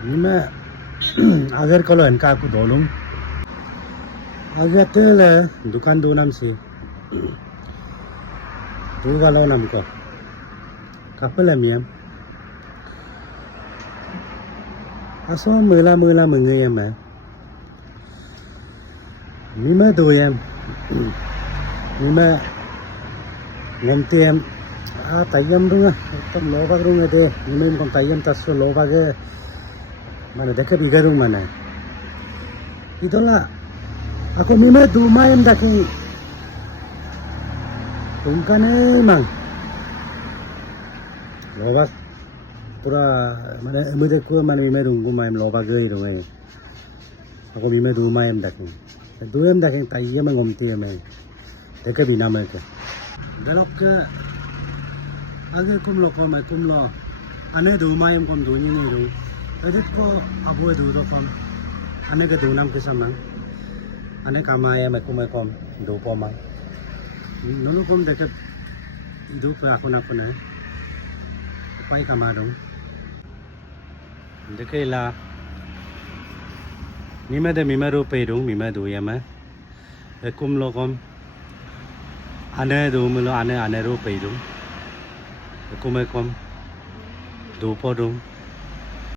Nima agar kalau enka aku dolung agar tele dukan donam si tu kalau nam ko kapal amiam aso mula mengayam Nima doyam Nima ngomtiam tayam dunga tam loba dunga de Nima kon tayam tasso loba ge mana dekha bigarung mana itulah aku mima dumayam daki tungkane mang loba pura mana emude ku mana mima dungu mayam loba ge irungai aku mima dumayam daki tayam ngomtiam dekha binama ke dalok ke age kumlo ane dumayam kon dunya ni irung edit ko abu du do kom ane ke dunam ke samang ane kamaya kom do pomang nono kom deket do pe aku na pai kamadong dekela mima de mima ro pe dong mima do yama kum lo kom ane do mulo ane ro pe dong kom do po dong